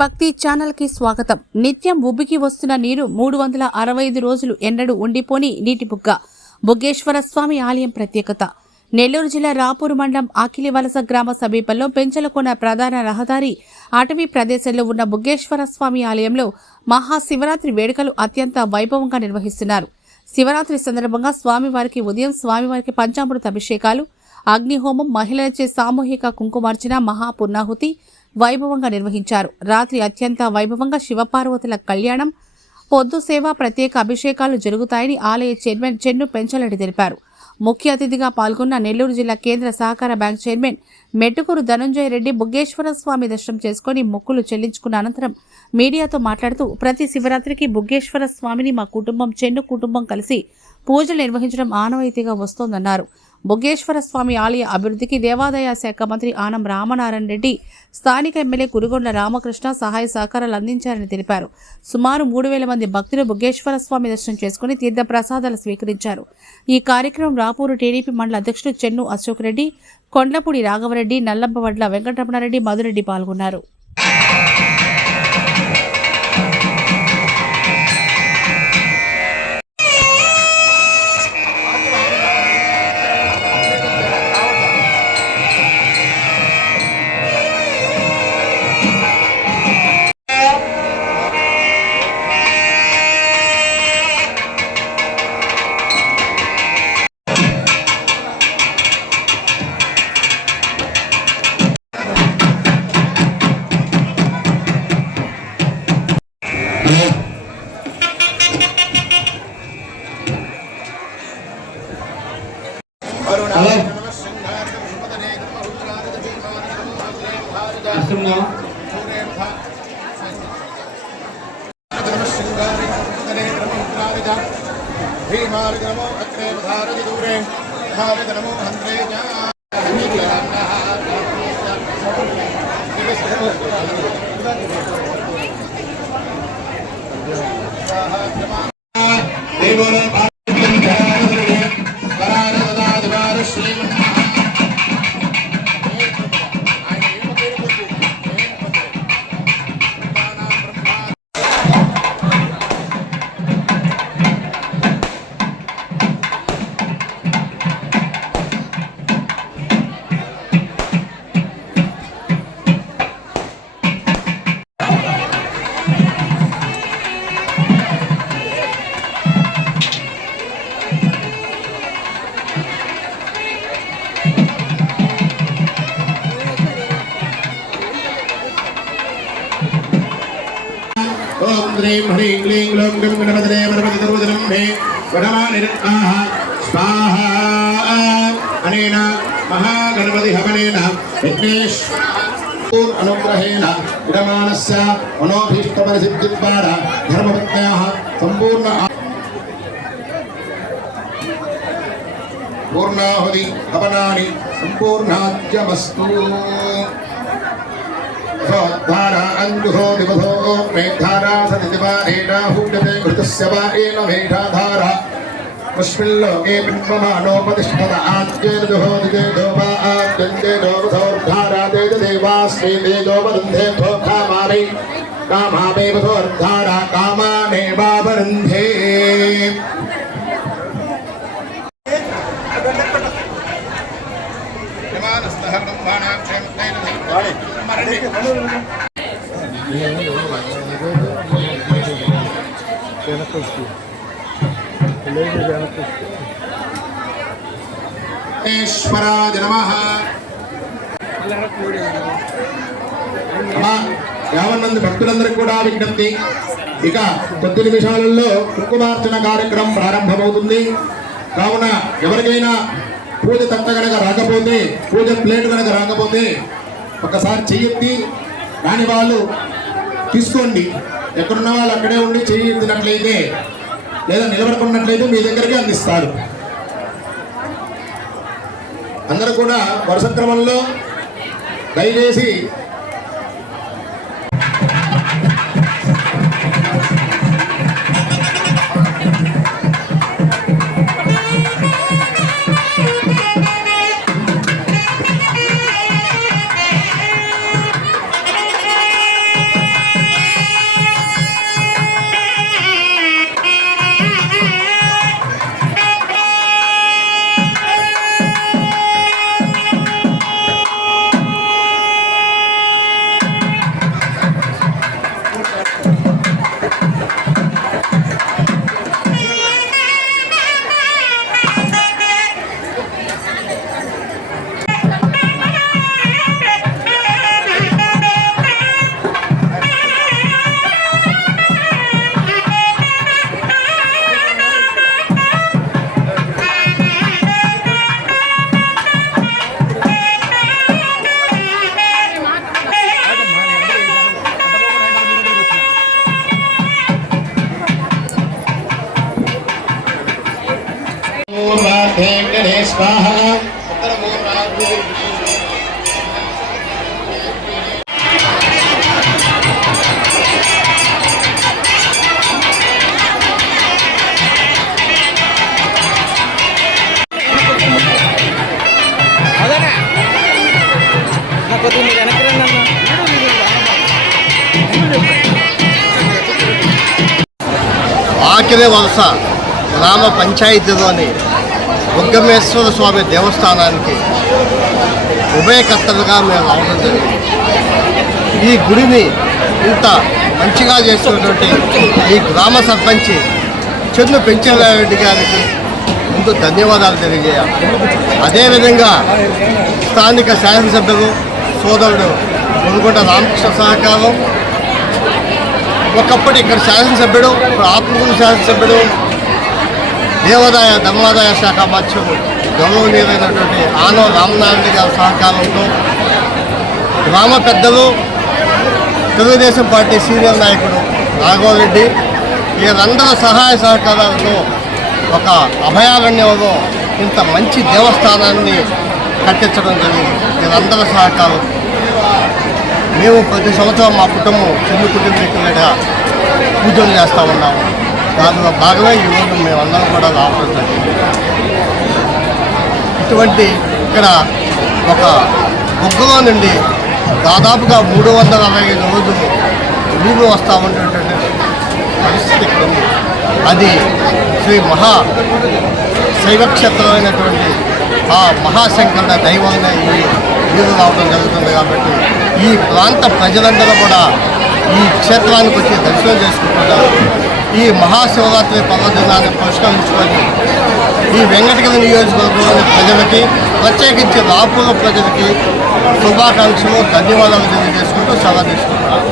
భక్తి ఛానల్ కి స్వాగతం. నిత్యం ఉబ్బికి వస్తున్న నీరు 365 రోజులు ఎన్నడూ ఉండిపోని నీటి బుగ్గ బుగ్గేశ్వర స్వామి ఆలయం ప్రత్యేకత. నెల్లూరు జిల్లా రాపూరు మండలం ఆకిలివలస గ్రామ సమీపంలో పెంచలకోన ప్రధాన రహదారి అటవీ ప్రదేశంలో ఉన్న బుగ్గేశ్వర స్వామి ఆలయంలో మహాశివరాత్రి వేడుకలు అత్యంత వైభవంగా నిర్వహిస్తున్నారు. శివరాత్రి సందర్భంగా స్వామివారికి ఉదయం స్వామివారికి పంచామృత అభిషేకాలు, అగ్నిహోమం, మహిళలచే సామూహిక కుంకుమార్చన, మహాపుర్ణాహుతి వైభవంగా నిర్వహించారు. రాత్రి అత్యంత వైభవంగా శివపార్వతుల కళ్యాణం, పొద్దు సేవ, ప్రత్యేక అభిషేకాలు జరుగుతాయని ఆలయ చైర్మన్ చెన్ను పెంచలరెడ్డి తెలిపారు. ముఖ్య అతిథిగా పాల్గొన్న నెల్లూరు జిల్లా కేంద్ర సహకార బ్యాంక్ చైర్మన్ మెట్టుకూరు ధనంజయ రెడ్డి బుగ్గేశ్వర స్వామి దర్శనం చేసుకుని మొక్కులు చెల్లించుకున్న అనంతరం మీడియాతో మాట్లాడుతూ, ప్రతి శివరాత్రికి బుగ్గేశ్వర స్వామిని మా కుటుంబం, చెన్ను కుటుంబం కలిసి పూజలు నిర్వహించడం ఆనవాయితీగా వస్తోందన్నారు. బుగ్గేశ్వర స్వామి ఆలయ అభివృద్ధికి దేవాదాయ శాఖ మంత్రి ఆనం రామనారాయణ రెడ్డి, స్థానిక ఎమ్మెల్యే కురుగొండ్ల రామకృష్ణ సహాయ సహకారాలు అందించారని తెలిపారు. సుమారు 3,000 మంది భక్తులు బుగ్గేశ్వర స్వామి దర్శనం చేసుకుని తీర్థ ప్రసాదాలు స్వీకరించారు. ఈ కార్యక్రమం రాపూరు టీడీపీ మండల అధ్యక్షుడు చెన్ను అశోక్ రెడ్డి, కొండ్లపూడి రాఘవరెడ్డి, నల్లబ్బవడ్ల వెంకటరమణారెడ్డి, మధురెడ్డి పాల్గొన్నారు. ओम ह्रीं ह्रीं क्लीं ग्लौं गं गणपतये वरपतितरुदनं मे वरमानिर्आह स्वाहा अनेन महागणपति हवनेन विघ्नेश्वर अनुग्रहेण विद्यमानस्य मनोभीष्टपरिसिद्धिद्वारा धर्मपत्न्याः सम्पूर्ण पूर्णाहुति हवनानि सम्पूर्णाज्यमस्तु धारा अंजुहो दिवसो मेधारा सतिदिवारेणा हुड्यते घृतस्य वा एन मेधाधारा पुष्पिल्लोके बिम्बमानोपतिष्ठत आद्येर्जुहो दिदेदो वा आद्यन्तेदो वधोर्धारा देवास्मे देदो वरुन्धे कामावे कामावे वधोर्धारा कामानेवा वरुन्धे ఈశ్వరాయ నమః. యావన్మంది భక్తులందరికీ కూడా విజ్ఞప్తి, ఇక కొద్ది నిమిషాలలో కుంకుమార్చన కార్యక్రమం ప్రారంభమవుతుంది. కావున ఎవరికైనా పూజ తట్ట కనుక రాకపోతే, పూజ ప్లేట్ కనుక రాకపోతే ఒకసారి చెయ్యెత్తి రాని వాళ్ళు తీసుకోండి. ఎక్కడున్న వాళ్ళు అక్కడే ఉండి చెయ్యి ఎత్తినట్లయితే లేదా నిలబడుకున్నట్లయితే మీ దగ్గరికి అందిస్తారు. అందరూ కూడా వరుస క్రమంలో దయచేసి ధేన్యనే స్వాహ. ఆఖరి వలస గ్రామ పంచాయతీలోని దుర్గమేశ్వర స్వామి దేవస్థానానికి ఉభయకర్తలుగా మేము రావడం జరిగింది. ఈ గుడిని ఇంత మంచిగా చేసినటువంటి ఈ గ్రామ సర్పంచి చెన్ను పెంచలారెడ్డి గారికి ముందు ధన్యవాదాలు తెలియజేయాలి. అదేవిధంగా స్థానిక శాసనసభ్యులు సోదరుడు మునుగొండ రామకృష్ణ సహకారం, ఒకప్పటి ఇక్కడ శాసనసభ్యుడు, ఇప్పుడు ఆత్మకూరు శాసనసభ్యుడు, దేవాదాయ ధర్మాదాయ శాఖ మంత్రులు గౌరవనీయులైనటువంటి ఆనవ రామనారాయణ గారి సహకారంతో, గ్రామ పెద్దలు, తెలుగుదేశం పార్టీ సీనియర్ నాయకుడు రాఘవరెడ్డి వీరందరి సహాయ సహకారాలతో ఒక అభయారణ్యంలో ఇంత మంచి దేవస్థానాన్ని కట్టించడం జరిగింది. వీరందరి సహకారం. మేము ప్రతి సంవత్సరం మా కుటుంబం చిన్న కుటుంబీకులుగా పూజలు చేస్తూ ఉన్నాము. దానిలో భాగమే ఈరోజు మేమందరం కూడా రావడం జరిగింది. ఇటువంటి ఇక్కడ ఒక బొగ్గలో నుండి దాదాపుగా 365 రోజులు నీరు వస్తూ ఉండేటువంటి పరిస్థితి ఇక్కడ ఉంది. అది శ్రీ శైవక్షేత్రమైనటువంటి ఆ మహాశంకరుడ దైవంగా ఈ నీరు రావడం జరుగుతుంది. కాబట్టి ఈ ప్రాంత ప్రజలందరూ కూడా ఈ క్షేత్రానికి వచ్చి దర్శనం చేసుకుంటున్నారు. ఈ మహాశివరాత్రి పర్వదినాన్ని పురస్కరించుకొని ఈ వెంకటగిరి నియోజకవర్గంలోని ప్రజలకి, ప్రత్యేకించి రాపూర్ ప్రజలకి శుభాకాంక్షలు, ధన్యవాదాలు తెలియజేసుకుంటూ సెలవు తీసుకుంటున్నాను.